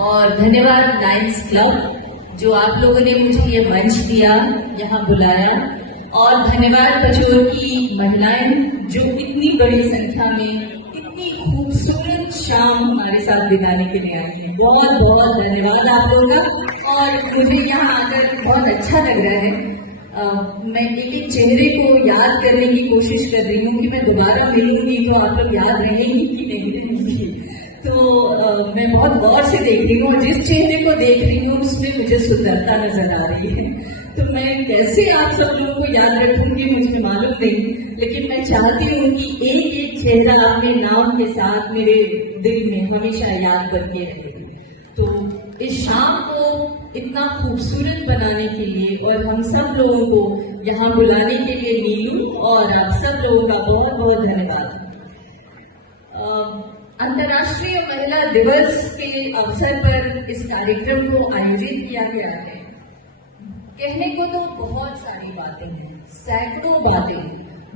और धन्यवाद Lions club जो आप लोगों ने मुझे ये मंच दिया, यहाँ बुलाया। और धन्यवाद पचोर की महिलाएं जो इतनी बड़ी संख्या में इतनी खूबसूरत शाम हमारे साथ बिताने के लिए आई है। बहुत बहुत धन्यवाद आप लोगों का। और मुझे यहाँ आकर बहुत अच्छा लग रहा है। मैं एक एक चेहरे को याद करने की कोशिश कर रही हूँ कि मैं दोबारा मिलूंगी तो आप लोग याद रहेंगी कि नहीं रहेंगी। तो मैं बहुत गौर से देख रही हूँ और जिस चेहरे को देख रही हूँ उसमें मुझे सुंदरता नजर आ रही है। तो मैं कैसे आप सब लोगों को याद रखूंगी मुझे मालूम नहीं, लेकिन मैं चाहती हूँ कि एक एक चेहरा अपने नाम के साथ मेरे दिल में हमेशा याद बन के रहे। तो इस शाम को इतना खूबसूरत बनाने के लिए और हम सब लोगों को यहाँ बुलाने के लिए नीलू और आप सब लोगों का बहुत बहुत धन्यवाद। अंतर्राष्ट्रीय महिला दिवस के अवसर पर इस कार्यक्रम को आयोजित किया गया है। कहने को तो बहुत सारी बातें हैं, सैकड़ों बातें,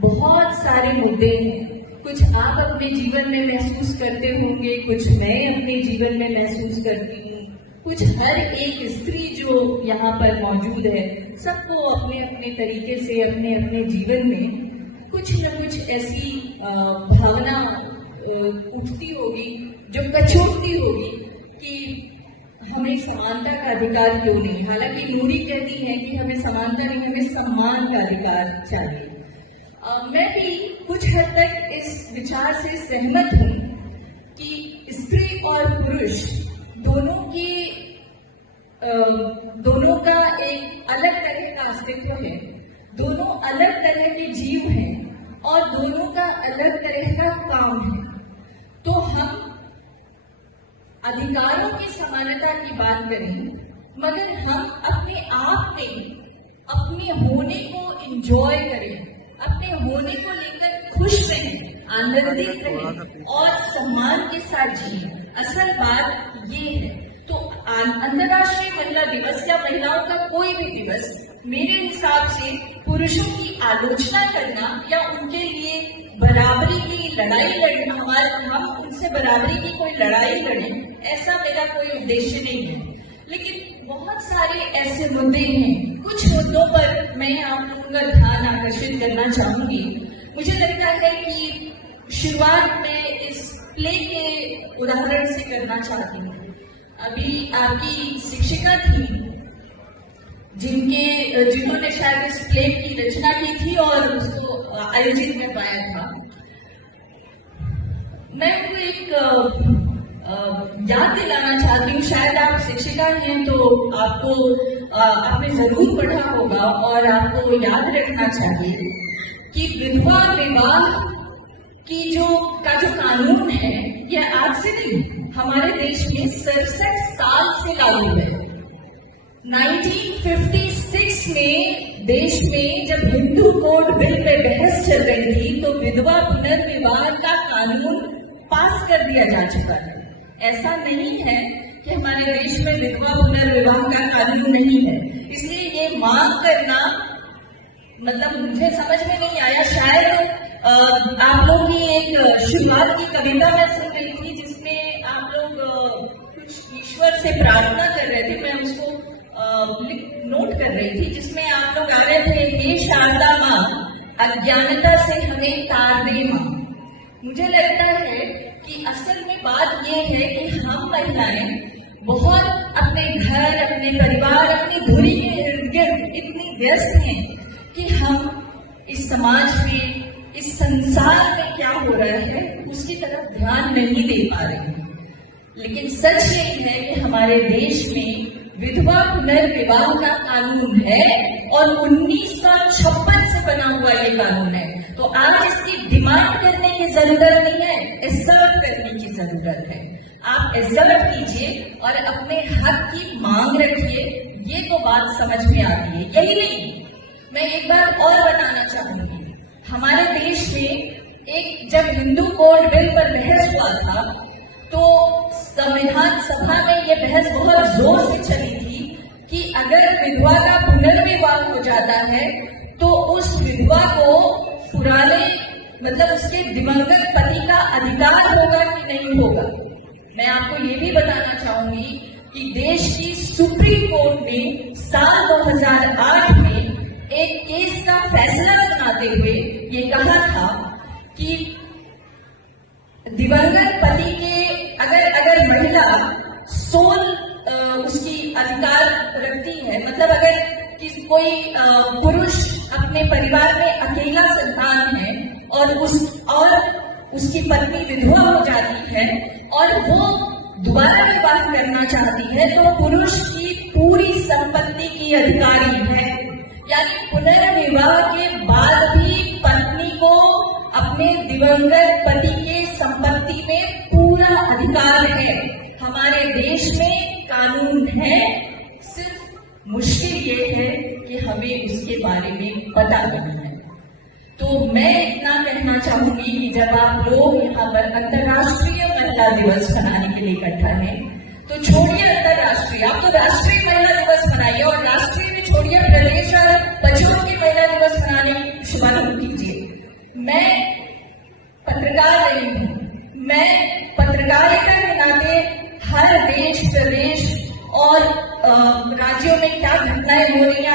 बहुत सारे मुद्दे हैं। कुछ आप अपने जीवन में महसूस करते होंगे, कुछ मैं अपने जीवन में महसूस करती हूँ, कुछ हर एक स्त्री जो यहाँ पर मौजूद है सबको अपने अपने तरीके से अपने अपने जीवन में कुछ न कुछ ऐसी भावना उठती होगी जो कचोटती होगी कि हमें समानता का अधिकार क्यों नहीं। हालांकि नूरी कहती है कि हमें समानता नहीं, हमें सम्मान का अधिकार चाहिए। मैं भी कुछ हद तक इस विचार से सहमत हूँ कि स्त्री और पुरुष दोनों का एक अलग तरह का अस्तित्व है, दोनों अलग तरह के जीव हैं और दोनों का अलग तरह का काम है। तो हम अधिकारों की समानता की बात करें, मगर हम अपने आप में अपने होने को एंजॉय करें, अपने होने को लेकर खुश रहें, आनंदित रहें और सम्मान के साथ जिए। असल बात ये है। तो अंतर्राष्ट्रीय महिला दिवस या महिलाओं का कोई भी दिवस मेरे हिसाब से पुरुषों की आलोचना करना या उनके लिए बराबरी की लड़ाई लड़ना, हम उनसे बराबरी की कोई लड़ाई लड़ें, ऐसा मेरा कोई उद्देश्य नहीं है। लेकिन बहुत सारे ऐसे मुद्दे हैं, कुछ मुद्दों पर मैं आप लोगों का ध्यान आकर्षित करना चाहूंगी। मुझे लगता है कि शुरुआत में इस प्ले के उदाहरण से करना चाहती हूँ। अभी आपकी शिक्षिका थी जिन्होंने शायद इस प्ले की रचना की थी और उसको आयोजित कर पाया था। मैं उनको एक याद दिलाना चाहती हूँ। शायद आप शिक्षिका हैं तो आपने जरूर पढ़ा होगा और आपको याद रखना चाहिए कि विधवा विवाह की जो कानून है यह आज से नहीं, हमारे देश में 67 साल से लागू है। 1956 में देश में जब हिंदू कोड बिल पे बहस चल रही थी तो विधवा पुनर्विवाह का कानून पास कर दिया जा चुका है। ऐसा नहीं है कि हमारे देश में विधवा पुनर्विवाह का कानून नहीं है। इसलिए ये मांग करना मतलब मुझे समझ में नहीं आया। शायद आप लोग की एक शुरुआत की कविता मैं सुन रही थी जिसमें आप लोग कुछ ईश्वर से प्रार्थना कर रहे थे, मैं उसको नोट कर रही थी, जिसमें आप लोग आ रहे थे, हे शारदा माँ अज्ञानता से हमें तार दे माँ। मुझे लगता है कि असल में बात यह है कि हम महिलाएं बहुत अपने घर, अपने परिवार, अपनी धुरी के इर्द गिर्द इतनी व्यस्त हैं कि हम इस समाज में, इस संसार में क्या हो रहा है उसकी तरफ ध्यान नहीं दे पा रहे हैं। लेकिन सच यही है कि हमारे देश में विधवा पुनर्विवाह का कानून है और 1956 से बना हुआ ये कानून है। तो आज इसकी डिमांड करने की जरूरत नहीं है, एसर्ट करने की जरूरत है। आप एसर्ट कीजिए और अपने हक की मांग रखिए, ये तो बात समझ में आती है। यही नहीं, मैं एक बार और बताना चाहूंगी। हमारे देश में जब हिंदू कोड बिल पर बहस हुआ था तो संविधान सभा में यह बहस बहुत जोर से चली थी कि अगर विधवा का पुनर्विवाह हो जाता है तो उस विधवा को पुराने मतलब उसके दिवंगत पति का अधिकार होगा कि नहीं होगा। मैं आपको ये भी बताना चाहूंगी कि देश की सुप्रीम कोर्ट ने साल 2008 में एक केस का फैसला सुनाते हुए ये कहा था कि दिवंगत पति के अगर महिला सोल उसकी अधिकार रखती है, मतलब अगर कोई पुरुष अपने परिवार में अकेला संतान है और उसकी पत्नी विधवा हो जाती है और वो दोबारा विवाह करना चाहती है, तो पुरुष की पूरी संपत्ति की अधिकारी है। यानी पुनर्विवाह के बाद भी पत्नी को अपने दिवंगत पति के संपत्ति में पूरा अधिकार है। हमारे देश में कानून है, सिर्फ मुश्किल ये है कि हमें उसके बारे में पता नहीं है। तो मैं इतना कहना चाहूंगी कि जब आप लोग यहाँ पर अंतर्राष्ट्रीय महिला दिवस मनाने के लिए इकट्ठा हैं, तो छोड़िए अंतर्राष्ट्रीय, आप तो राष्ट्रीय महिला दिवस मनाइए और राष्ट्रीय में छोड़िए, प्रदेश और बच्चों की महिला दिवस मनाने की शुभारंभ कीजिए। मैं पत्रकार रही हूँ, मैं पत्रकारिता के नाते हर देश, प्रदेश और राज्यों में क्या घटनाएं हो रही हैं